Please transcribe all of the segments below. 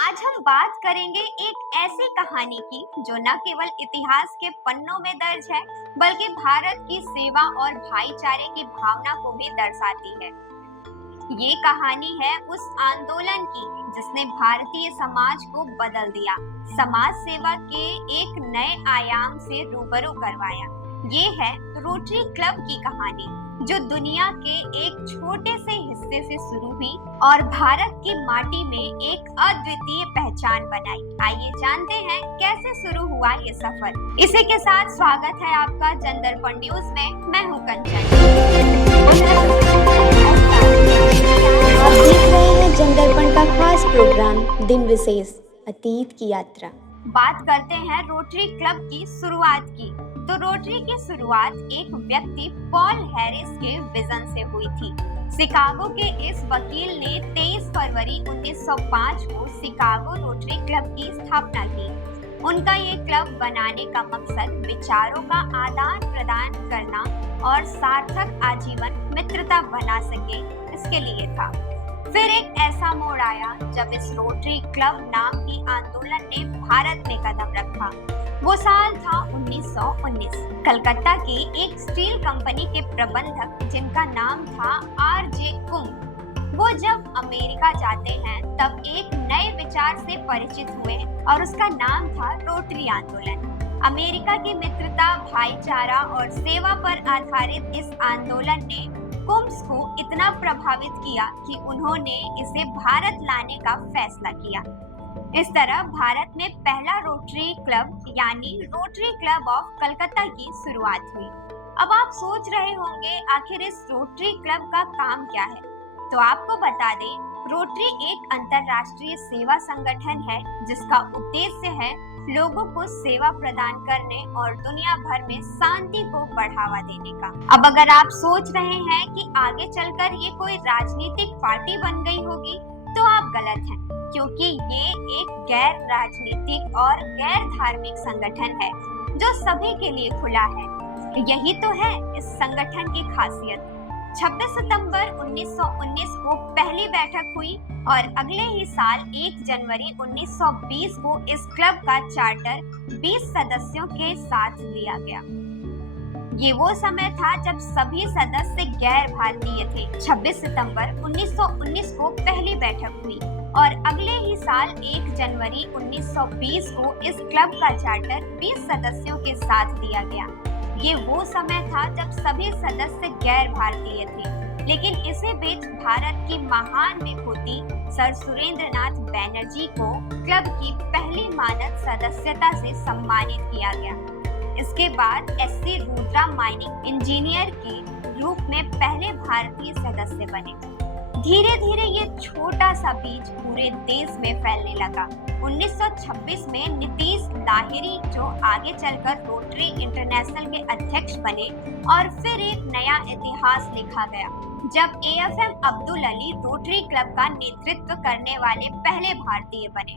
आज हम बात करेंगे एक ऐसी कहानी की जो न केवल इतिहास के पन्नों में दर्ज है, बल्कि भारत की सेवा और भाईचारे की भावना को भी दर्शाती है। ये कहानी है उस आंदोलन की जिसने भारतीय समाज को बदल दिया, समाज सेवा के एक नए आयाम से रूबरू करवाया। ये है रोटरी क्लब की कहानी, जो दुनिया के एक छोटे से हिस्से से शुरू हुई और भारत की माटी में एक अद्वितीय पहचान बनाई। आइए जानते हैं कैसे शुरू हुआ ये सफर। इसी के साथ स्वागत है आपका जनदर्पण न्यूज में। मैं हूँ कंचन। आप देख रहे हैं जनदर्पण का खास प्रोग्राम दिन विशेष अतीत की यात्रा। बात करते हैं रोटरी क्लब की शुरुआत की। तो रोटरी की शुरुआत एक व्यक्ति पॉल हैरिस के विजन से हुई थी। शिकागो के इस वकील ने 23 फरवरी 1905 को शिकागो रोटरी क्लब की स्थापना की। उनका ये क्लब बनाने का मकसद विचारों का आदान प्रदान करना और सार्थक आजीवन मित्रता बना सके, इसके लिए था। फिर एक ऐसा मोड़ आया जब इस रोटरी क्लब नाम की आंदोलन ने भारत में कदम रखा। वो साल था 1919। कलकत्ता की एक स्टील कंपनी के प्रबंधक, जिनका नाम था आर.जे. कुंग, वो जब अमेरिका जाते हैं तब एक नए विचार से परिचित हुए और उसका नाम था रोटरी आंदोलन। अमेरिका की मित्रता, भाईचारा और सेवा पर आधारित इस आंदोलन ने कुम्स को इतना प्रभावित किया कि उन्होंने इसे भारत लाने का फैसला किया। इस तरह भारत में पहला रोटरी क्लब यानी रोटरी क्लब ऑफ कलकत्ता की शुरुआत हुई। अब आप सोच रहे होंगे आखिर इस रोटरी क्लब का काम क्या है? तो आपको बता दें, रोटरी एक अंतर्राष्ट्रीय सेवा संगठन है जिसका उद्देश्य है लोगों को सेवा प्रदान करने और दुनिया भर में शांति को बढ़ावा देने का। अब अगर आप सोच रहे हैं कि आगे चलकर ये कोई राजनीतिक पार्टी बन गई होगी, तो आप गलत हैं, क्योंकि ये एक गैर राजनीतिक और गैर धार्मिक संगठन है जो सभी के लिए खुला है। यही तो है इस संगठन की खासियत। 26 सितंबर 1919 को पहली बैठक हुई और अगले ही साल 1 जनवरी 1920 को इस क्लब का चार्टर 20 सदस्यों के साथ लिया गया। ये वो समय था जब सभी सदस्य गैर भारतीय थे। 26 सितंबर 1919 को पहली बैठक हुई और अगले ही साल 1 जनवरी 1920 को इस क्लब का चार्टर 20 सदस्यों के साथ दिया गया। ये वो समय था जब सभी सदस्य गैर भारतीय थे, लेकिन इसी बीच भारत की महान विभूति सर सुरेंद्रनाथ बैनर्जी को क्लब की पहली मानद सदस्यता से सम्मानित किया गया। इसके बाद एस.सी. रुद्रा माइनिंग इंजीनियर के रूप में पहले भारतीय सदस्य बने। धीरे धीरे ये छोटा सा बीज पूरे देश में फैलने लगा। 1926 में नीतीश लाहिरी, जो आगे चलकर रोटरी इंटरनेशनल के अध्यक्ष बने, और फिर एक नया इतिहास लिखा गया जब ए.एफ.एम. अब्दुल अली रोटरी क्लब का नेतृत्व करने वाले पहले भारतीय बने।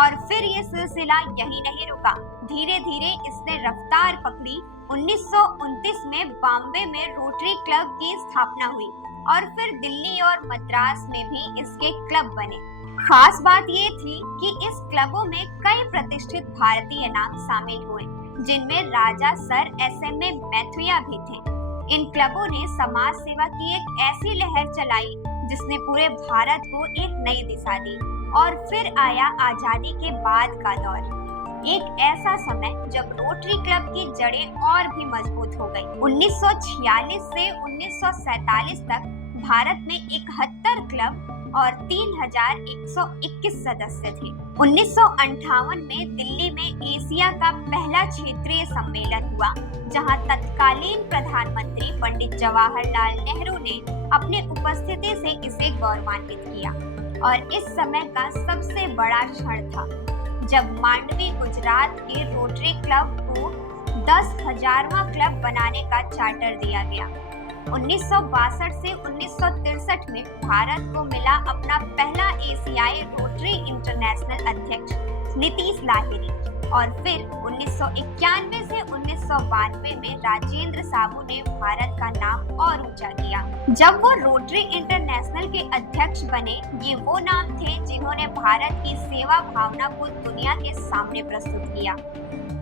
और फिर ये सिलसिला यही नहीं रुका, धीरे धीरे इसने रफ्तार पकड़ी। 1929 में बॉम्बे में रोटरी क्लब की स्थापना हुई और फिर दिल्ली और मद्रास में भी इसके क्लब बने। खास बात ये थी कि इस क्लबों में कई प्रतिष्ठित भारतीय नाम शामिल हुए, जिनमें राजा सर एस.एम.ए. मैथुया भी थे। इन क्लबों ने समाज सेवा की एक ऐसी लहर चलाई जिसने पूरे भारत को एक नई दिशा दी। और फिर आया आजादी के बाद का दौर, एक ऐसा समय जब रोटरी क्लब की जड़ें और भी मजबूत हो गई। 1946 से 1947 तक भारत में 71 क्लब और 3121 सदस्य थे। 1958 में दिल्ली में एशिया का पहला क्षेत्रीय सम्मेलन हुआ, जहां तत्कालीन प्रधानमंत्री पंडित जवाहरलाल नेहरू ने अपने उपस्थिति से इसे गौरवान्वित किया। और इस समय का सबसे बड़ा क्षण था जब मांडवी, गुजरात के रोटरी क्लब को 10,000वां क्लब बनाने का चार्टर दिया गया। 1962 से 1963 में भारत को मिला अपना पहला एशियाई रोटरी इंटरनेशनल अध्यक्ष नीतीश लाहिरी। और फिर 1991 से 1992 में राजेंद्र साबू ने भारत का नाम और ऊंचा किया। जब वो रोटरी इंटरनेशनल के अध्यक्ष बने, ये वो नाम थे जिन्होंने भारत की सेवा भावना को दुनिया के सामने प्रस्तुत किया।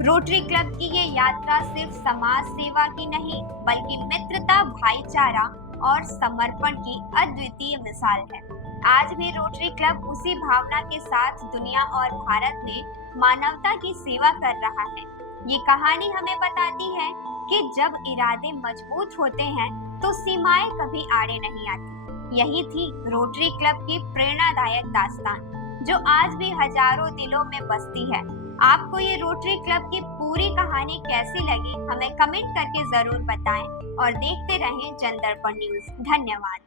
रोटरी क्लब की ये यात्रा सिर्फ समाज सेवा की नहीं, बल्कि मित्रता, भाईचारा और समर्पण की अद्वितीय मिसाल है। आज भी रोटरी क्लब उसी भावना के साथ दुनिया और भारत में मानवता की सेवा कर रहा है। ये कहानी हमें बताती है कि जब इरादे मजबूत होते हैं तो सीमाएं कभी आड़े नहीं आती। यही थी रोटरी क्लब की प्रेरणादायक दास्तान, जो आज भी हजारों दिलों में बसती है। आपको ये रोटरी क्लब की पूरी कहानी कैसी लगी, हमें कमेंट करके जरूर बताएं और देखते रहें जनदर्पण न्यूज। धन्यवाद।